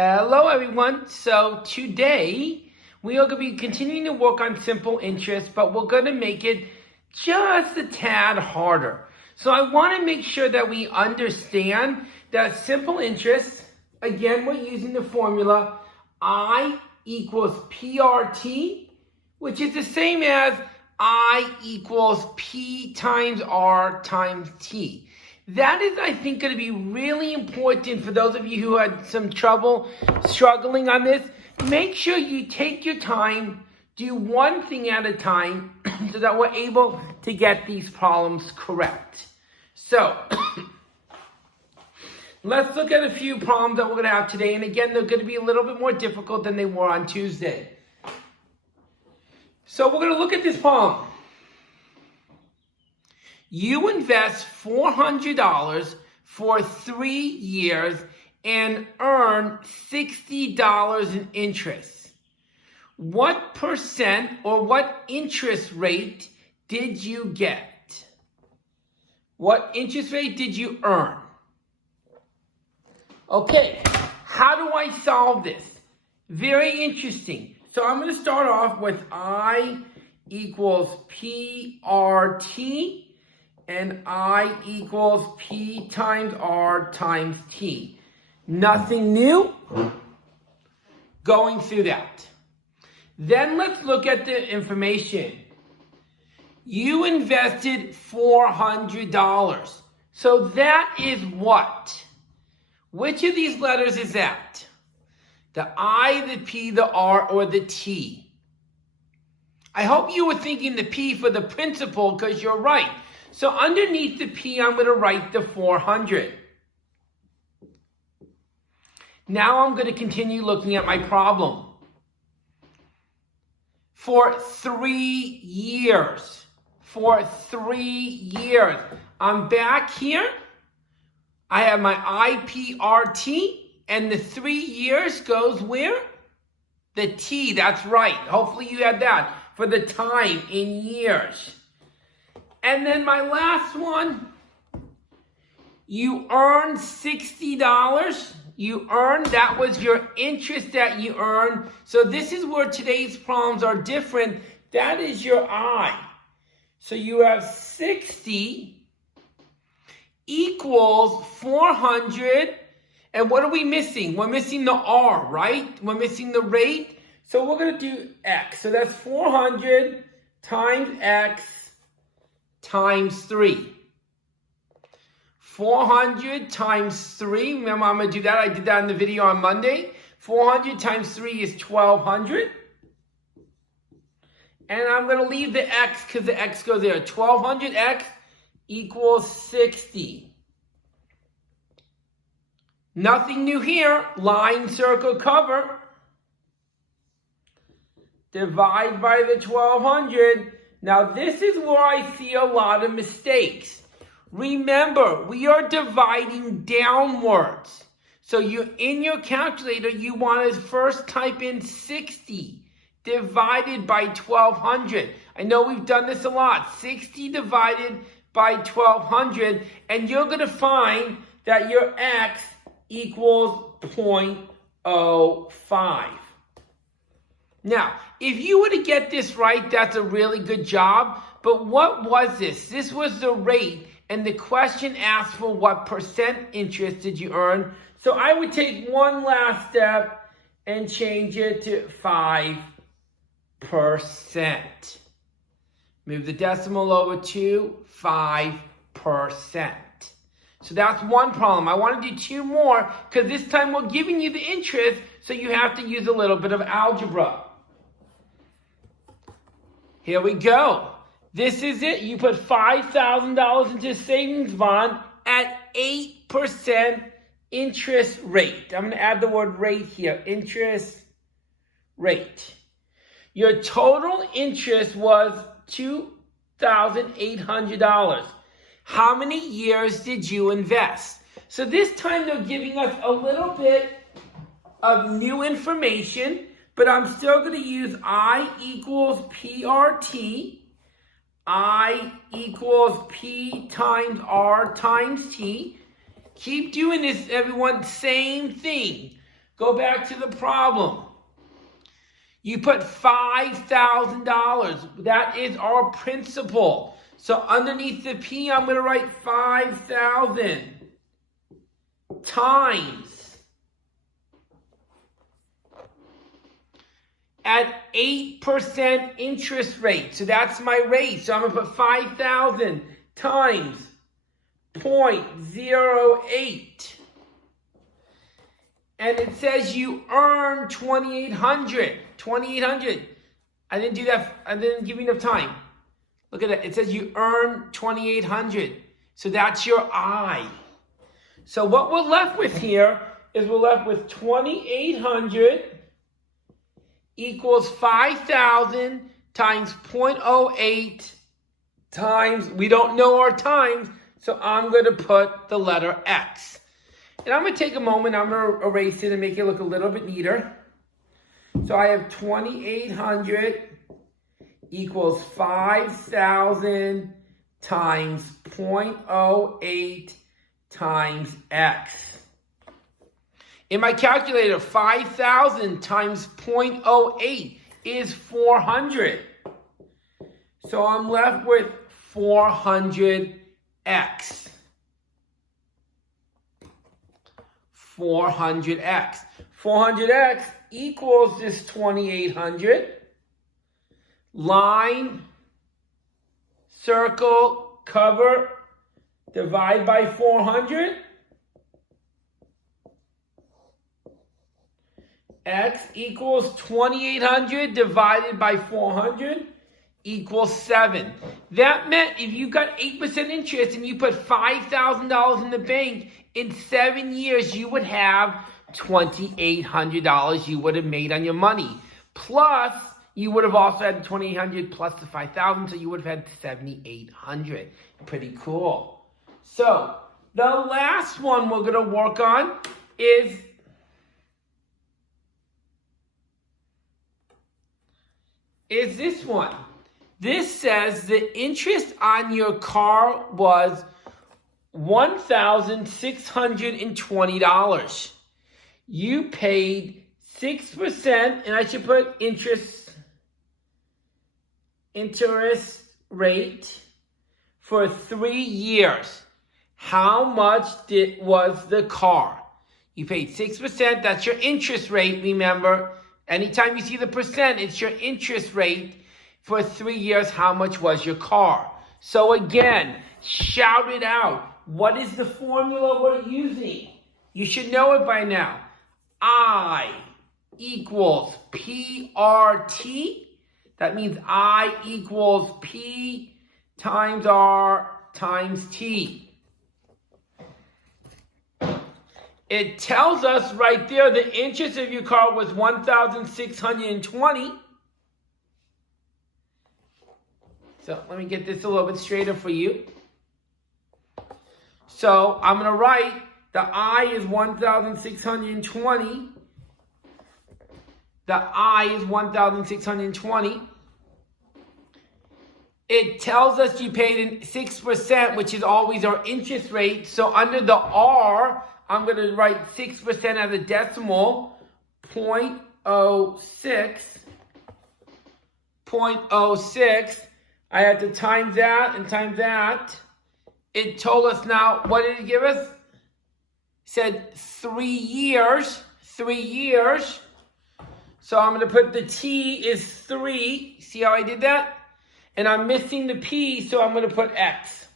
Hello everyone. So today we are going to be continuing to work on simple interest, but we're going to make it just a tad harder. So I want to make sure that we understand that simple interest, again, we're using the formula I equals PRT, which is the same as I equals P times R times T. That is, I think, going to be really important for those of you who had some trouble struggling on this. Make sure you take your time, do one thing at a time, so that we're able to get these problems correct. So, let's look at a few problems that we're going to have today. And again, they're going to be a little bit more difficult than they were on Tuesday. So, we're going to look at this problem. You invest $400 for 3 years and earn $60 in interest. What percent or what interest rate did you get? What interest rate did you earn? Okay, how do I solve this? Very interesting. So I'm going to start off with I equals PRT. And I equals P times R times T. Nothing new. Going through that. Then let's look at the information. You invested $400. So that is what? Which of these letters is that? The I, the P, the R, or the T? I hope you were thinking the P for the principal because you're right. So underneath the P, I'm going to write the 400. Now I'm going to continue looking at my problem. For 3 years. For 3 years. I'm back here. I have my IPRT. And the 3 years goes where? The T, that's right. Hopefully you had that. For the time in years. And then my last one, you earned $60. You earned, that was your interest that you earned. So this is where today's problems are different. That is your I. So you have 60 equals 400. And what are we missing? We're missing the R, right? We're missing the rate. So we're going to do X. So that's 400 times X times 3. 400 times 3. Remember, I'm going to do that. I did that in the video on Monday. 400 times 3 is 1,200. And I'm going to leave the X because the X goes there. 1,200X equals 60. Nothing new here. Line, circle, cover. Divide by the 1,200. Now, this is where I see a lot of mistakes. Remember, we are dividing downwards. So in your calculator, you want to first type in 60 divided by 1,200. I know we've done this a lot. 60 divided by 1,200. And you're going to find that your X equals 0.05. Now, if you were to get this right, that's a really good job. But what was this? This was the rate, and the question asked for what percent interest did you earn. So I would take one last step and change it to 5%. Move the decimal over to 5%. So that's one problem. I want to do 2 more because this time we're giving you the interest, so you have to use a little bit of algebra. Here we go. This is it. You put $5,000 into a savings bond at 8% interest rate. I'm going to add the word rate here. Interest rate. Your total interest was $2,800. How many years did you invest? So this time they're giving us a little bit of new information, but I'm still going to use I equals PRT. I equals P times R times T. Keep doing this, everyone. Same thing. Go back to the problem. You put $5,000. That is our principal. So underneath the P, I'm going to write 5,000 times at 8% interest rate. So that's my rate. So I'm going to put 5,000 times 0.08. And it says you earn 2,800. 2,800. I didn't do that. I didn't give you enough time. Look at that. It says you earn 2,800. So that's your I. So what we're left with here is we're left with 2,800 equals 5,000 times 0.08 times, we don't know our times, so I'm going to put the letter X. And I'm going to take a moment, I'm going to erase it and make it look a little bit neater. So I have 2,800 equals 5,000 times 0.08 times X. In my calculator, 5,000 times 0.08 is 400. So I'm left with 400X. 400X. 400X equals this 2,800. Line, circle, cover, divide by 400. X equals 2,800 divided by 400 equals 7. That meant if you got 8% interest and you put $5,000 in the bank, in 7 years you would have $2,800 you would have made on your money. Plus, you would have also had the 2,800 plus the 5,000, so you would have had 7,800. Pretty cool. So, the last one we're going to work on is this one. This says the interest on your car was $1,620. You paid 6%, and I should put interest rate for 3 years. How much was the car? You paid 6%, that's your interest rate, remember. Anytime you see the percent, it's your interest rate. For 3 years, how much was your car? So again, shout it out. What is the formula we're using? You should know it by now. I equals PRT. That means I equals P times R times T. It tells us right there the interest of your car was $1,620. So let me get this a little bit straighter for you. So I'm going to write the I is 1,620. The I is 1,620. It tells us you paid 6%, which is always our interest rate. So under the R, I'm going to write 6% as a decimal, 0.06. 0.06. I had to times that and times that. It told us now, what did it give us? It said 3 years. 3 years. So I'm going to put the T is 3. See how I did that? And I'm missing the P, so I'm going to put X.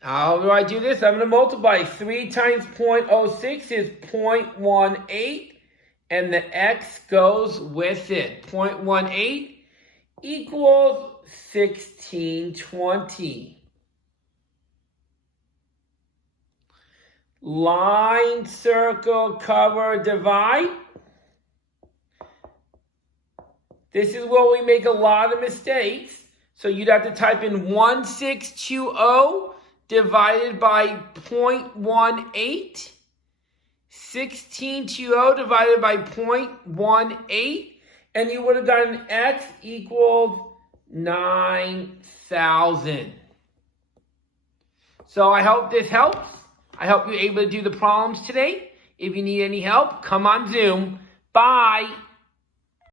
How do I do this? I'm going to multiply. 3 times 0.06 is 0.18. And the X goes with it. 0.18 equals 1620. Line, circle, cover, divide. This is where we make a lot of mistakes. So you'd have to type in 1620 divided by 0.18. 1620 divided by 0.18. And you would have gotten X equals 9,000. So I hope this helps. I hope you're able to do the problems today. If you need any help, come on Zoom. Bye.